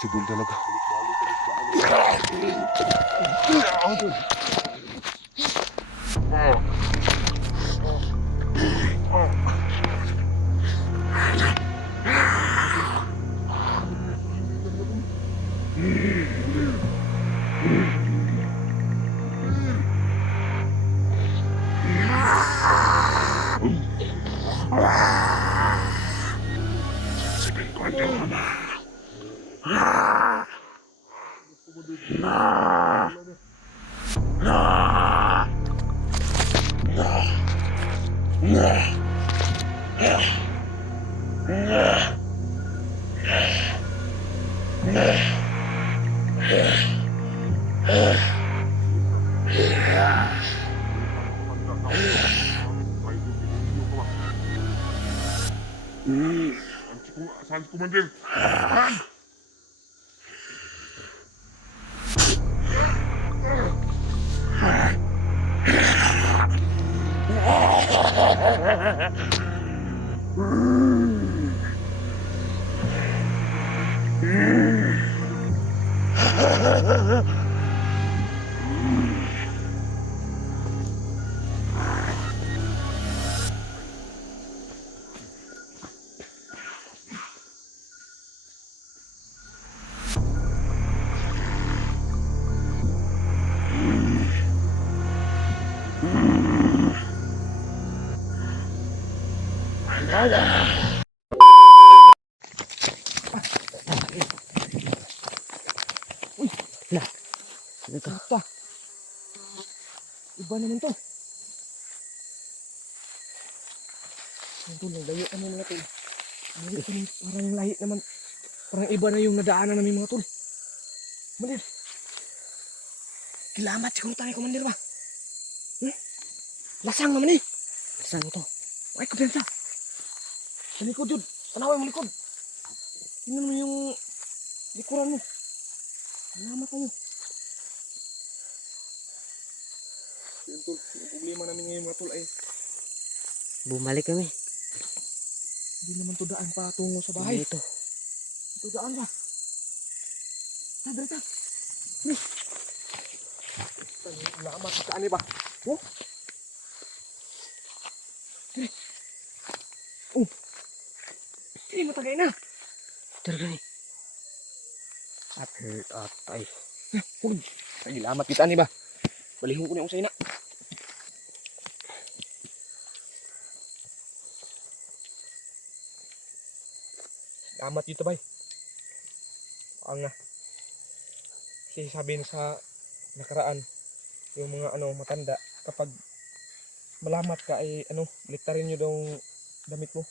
Possible talaga. Saan si Kumandir? Saan? Lah, ito. Iba naman to. Ito, naglayo kami mga tol. Parang lahi naman. Parang iba na yung nadaanan namin mga tol. Kumandir. Kilamat si Kuntay, Kumandir ba? Lasang naman eh. Lasang ito. Ay, kumpensa. Sa likod yun. Tanaway mo likod. Tingnan mo yung likuran mo. Salamat tayo. Yung tol, yung problema namin ngayon mga tol ay Bumalik kami. hindi naman to daan patungo sa bahay. Dito. Ito daan ba? Diretso. Salamat sa ani ba? Oh? Oh. Hindi mo tagay na. Tergani. Atay. Salamat kita ni ba? Balihon ko na usay na. Salamat dito bay. Ang sabihin sa nakaraan yung mga matanda kapag malamat ka ay liktarin nyo daw damit mo.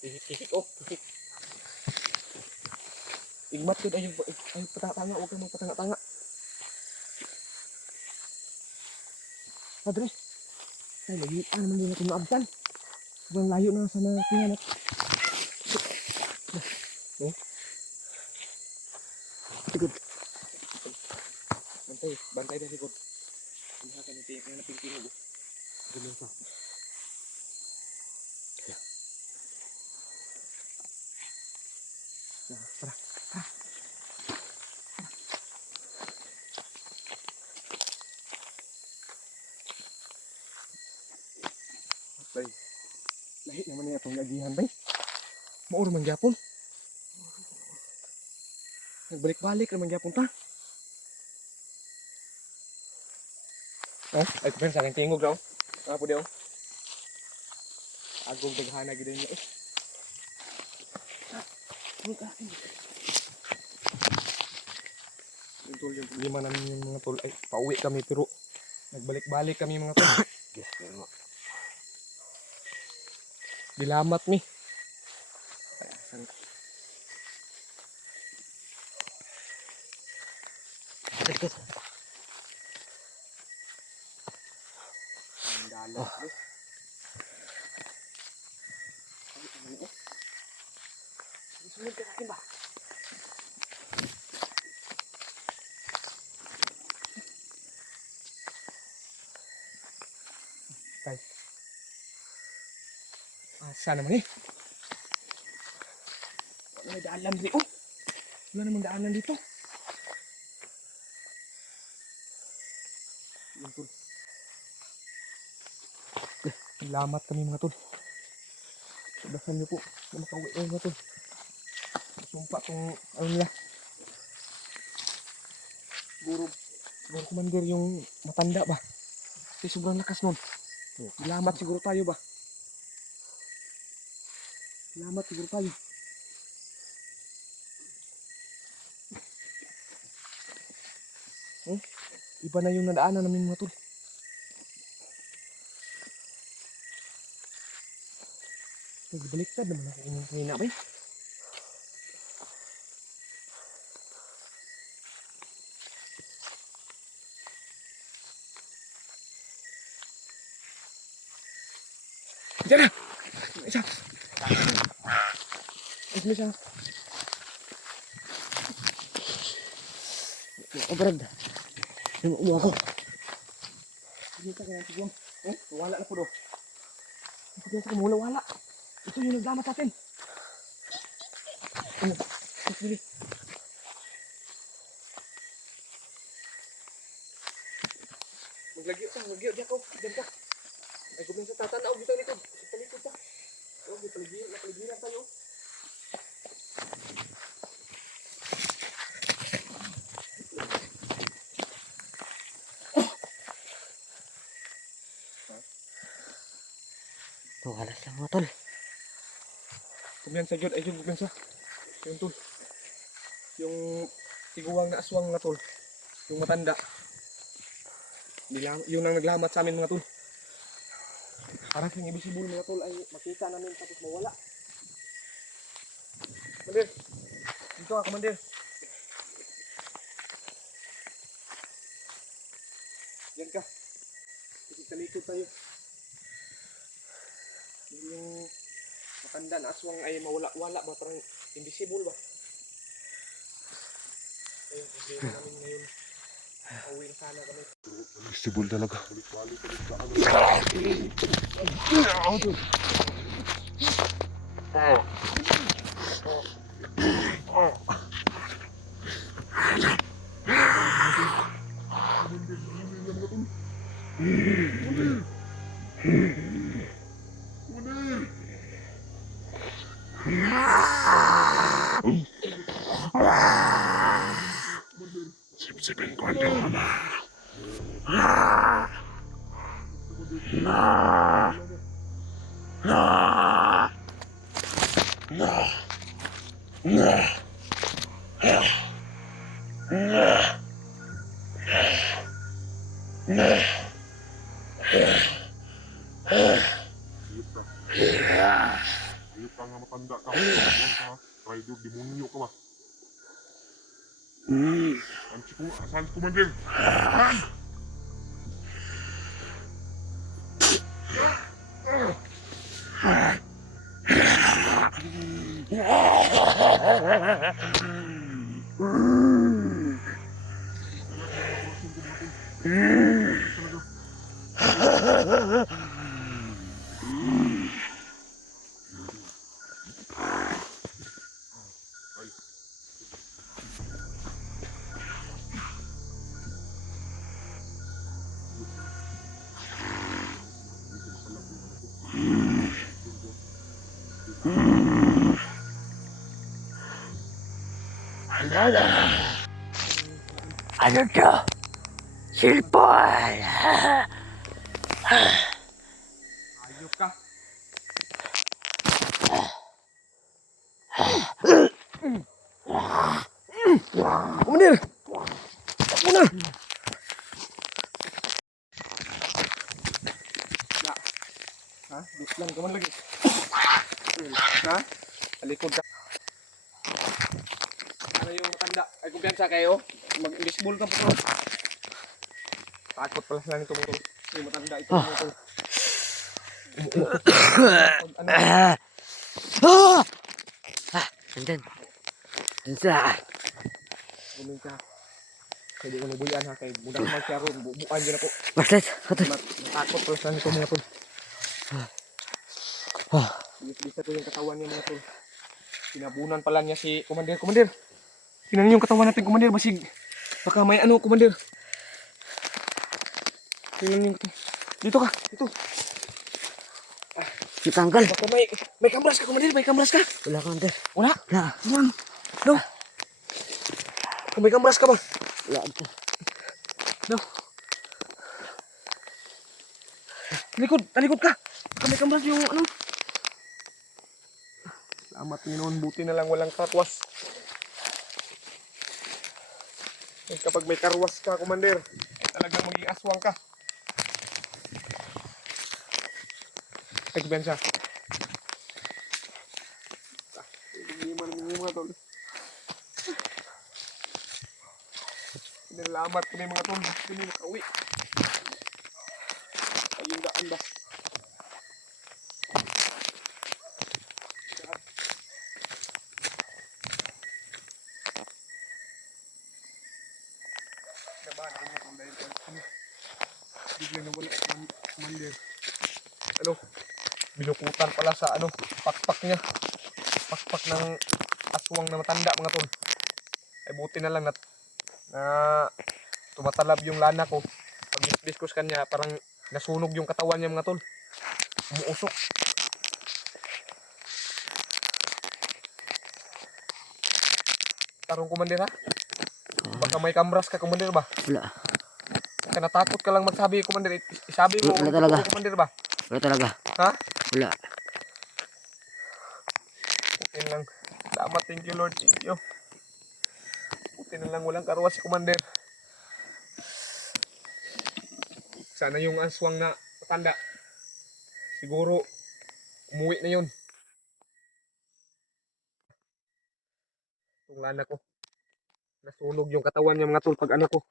Ihik. Igmat ko ay patatanga, huwag kang magpatanga-tanga. Padre, ay lagi naman din ako maabtan. Sobrang layo na sa mga pinanap. Sigod. Bantay na sigod. Hindi ka kanitiyak na napintinog. Ganun pa. Tara. Bay, lahi naman niya itong agihan, bay. Mauro man gyapon. Nagbalik-balik naman gyapon ta. Ay kupen sa akin tingog daw. Apa daw? Agog daghana gid niya eh. Yung problema namin yung mga tol ay pauwi kami pero nagbalik-balik kami mga tol. Yes, pero Dilamat mi. sakit. Dalat bro. Sunod ka natin ba? Kumpensa naman eh. Wala may daanan dito. Oh, wala namang daanan dito. Yan, tol. Salamat kami mga tol. Dasal niyo po na makauwi kayo mga tol. Sumpa kung ano nila. Siguro commander yung matanda ba? Kasi sobrang lakas nun. Salamat siguro tayo ba? Salamat siguro tayo. Iba na yung nadaanan namin mga tol. Nagbaliktad naman ako yung kanina ba eh. Diyan na! Isa! Isa isa! Brad. Yung umo ako. Sige ka kaya siguro. Oh, wala na po do. Hindi ka wala. Ito yung nagdamat sa atin. Ano? Sige. Maglagyo di ako. Diyan ka. Ay kung sa tatanaw dito likod. Sa likod ka. Oh, napaligiran tayo. Walas lang mga tol. Kumpiyansa yun, ay yung kumpiyansa. Yung tol. Yung tiguwang na aswang mga tol. Yung matanda. Yung nang naglamat sa amin mga tol. Parang yung invisible mga tol ay makita namin tapos mawala. Commander. Dito ka, Commander. Yan ka. Kasi talikod tayo. Yung matanda na aswang ay mawala-wala ba? Parang invisible ba? Ayun, problema namin ngayon. Pauwi na sana kami. Visible talaga. Sipsipin ko ang mama. Ayup ka nga matanda ka. Rider, demonyo ka ba? Saan si Commander? Saan? Ano to? Silpon! Ayup ka. Commander! Takbo na! Ya. Ha? Bislan ka man lagi. Ha? Alikod ka. Ano yung matanda? Ay kumpiyansa kayo. Mag-invisible ka po. Takot pala sila nito mga tol. Yung matanda ito mga tol. Ano? Nandun. Dun sa... Bumin ka. Kaya di ko nabuyan ha. Kaya mudah naman siya ron. Bubuan dyan ako. Bakit? Ito. Takot pala sila nito mga tol. Bisa ko yung katawan niya mga tol. Sinabunan pala niya si Commander. Commander! Tingnan niyo yung katawan natin, Commander. Basig. Baka may ano, Commander. Tingnan niyo. Dito ka. Dito. Kita Uncle. Baka may kamras ka, Commander. May kamras ka. Wala Commander. Wala? Wala. Tingnan. No. May kamras ka ba? Wala Uncle. No. Talikod ka. Baka may kamras yung ano. Salamat Panginoon, buti na lang walang karwas. Eh, kapag may karwas ka, Commander, talagang maging aswang ka. Ay, kumpiyansa. Hindi mga tol. Pinalamat kami mga tol. Gusto nyo makauwi. Ayun daan ba? Nabahan ako mga tol dahil bigla na wala Commander. Ano? Binukutan pala sa ano, pakpak niya. Pakpak ng aswang na matanda mga tol. Ay buti na lang na tumatalab yung lana ko. Pag discuss kanya, parang nasunog yung katawan niya mga tol. Umuusok. Tarong Commander ha? Baka may kamras ka Commander ba? Wala. Baka natakot ka lang magsabi Commander. Isabi mo Wala talaga. Commander ba? Wala talaga. Ha? Wala. Buti lang. Salamat, thank you Lord, thank you. Buti na lang walang karwas si Commander. Sana yung aswang na matanda. Siguro, umuwi na yun. Itong lana ko. Nasunog yung katawan niya mga tol pag ano ko.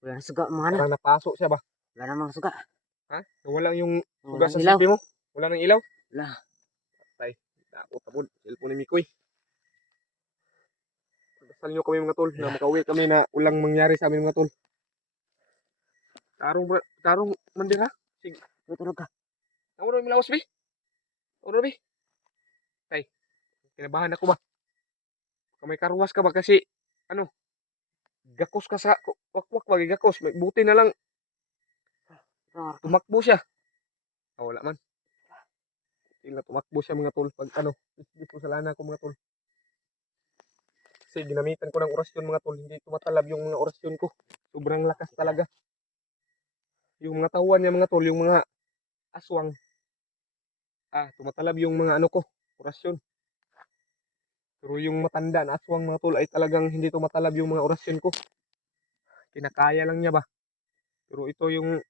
Wala na suga mga anak. Parang napaso siya ba? Wala na mga suga. Ha? Nawala yung Wala suga sa nang ilaw. sipi mo? Wala nang ilaw? Wala. Tay, dako tapon. Cellphone ni Mikoy. Pagdasal nyo kami mga tol na makauwi kami na walang mangyari sa amin mga tol. Karong Mandir ha? Sige. Tulog ka. Ako na milawas bi. Ako na bi. Tay, kinabahan ako ba? Baka may karwas ka ba kasi ano? Gakos ka sa wakwak ba gakos. May buti na lang tumakbo siya. Ah, wala man. Tingnan tumakbo siya mga tol pag ano, dito sa lana ko mga tol. Kasi ginamitan ko ng orasyon mga tol, hindi tumatalab yung mga orasyon ko. Sobrang lakas talaga. Yung mga tauhan niya mga tol, yung mga aswang. Tumatalab yung mga ano ko, orasyon. Pero yung matanda na aswang mga tol ay talagang hindi tumatalab yung mga orasyon ko. Kinakaya lang niya ba? Pero ito yung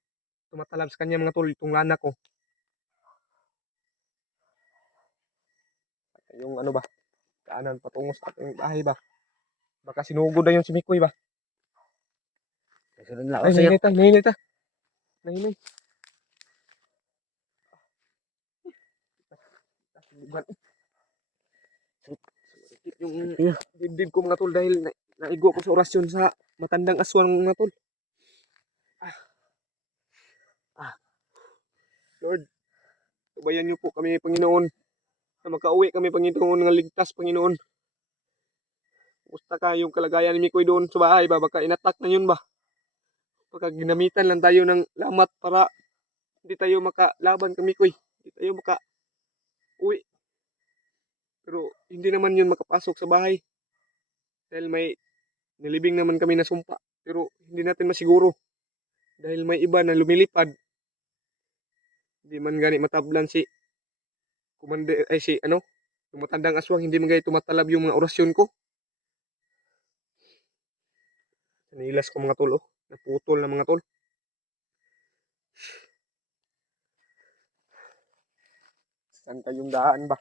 tumatalab sa kanya mga tol, itong lana ko. Yung ano ba? Daanan patungo sa ating bahay ba? Baka sinugod na yung si Mikoy ba? Sunod lang ako Ay, sa'yo. nahinay ta. Nahinay. Sakit yung Iyo. dibdib ko mga tol dahil naigo ko sa orasyon sa matandang aswang mga tol. Lord, tubayan niyo po kami Panginoon na makauwi kami Panginoon ng ligtas Panginoon. Kumusta ka yung kalagayan ni Mikoy doon sa bahay ba? Baka inatak na yun ba? Baka ginamitan lang tayo ng lamat para hindi tayo makalaban kay Mikoy. Hindi tayo maka-uwi. Pero hindi naman yun makapasok sa bahay. Dahil may nilibing naman kami na sumpa. Pero hindi natin masiguro. Dahil may iba na lumilipad. Hindi man gani matablan si Commander, ay si ano, yung matandang aswang, hindi man gani tumatalab yung mga orasyon ko. Nanilas ko mga tol, oh. Naputol na mga tol. Saan kayong daan ba?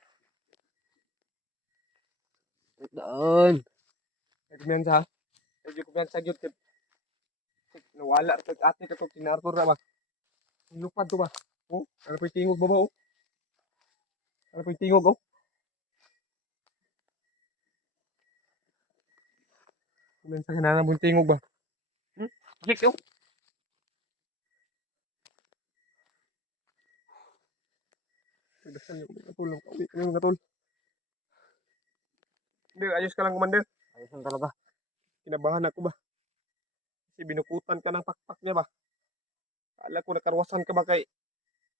Doon. Ay kumyansa ha? Ay kumyansa yun. Nawala sa ate ka to, sinartor na ba? Lupad to ba? Oh, ano po yung tingog ba ba oh? Ano po yung tingog oh? Kumyansa ka na mo yung tingog ba? Hik oh? Dasal niyo mga tol. Makauwi kami mga tol. Commander, ayos ka lang, Commander. Ayos lang talaga. Kinabahan ako ba? Kasi binukutan ka ng pakpak niya ba? Kala ko nakarwasan ka ba kay...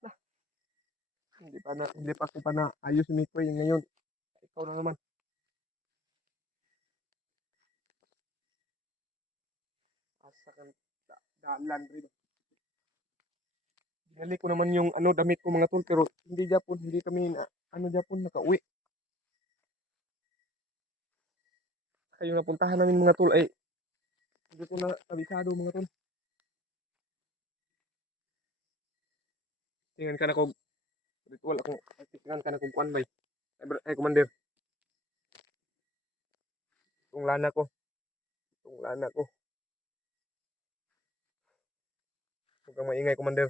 Nah, hindi pa ako pa na ayos ni Mikoy ngayon. Ikaw na naman. Asa kang dalan rin. Binalik ko naman yung ano damit ko mga tol pero hindi Japon, hindi kami na, ano Japon nakauwi. Kaya yung napuntahan namin mga tol ay hindi ko na kabisado mga tol. Tingnan ka na kog ritual akong tingnan ka na kog kuan bay. Ay, commander, itong lana ko. Itong lana ko. Huwag kang maingay, commander.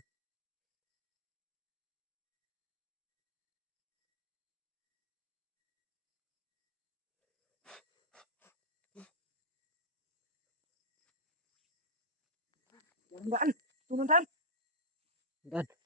Tunandaan! Tunandaan! Dan.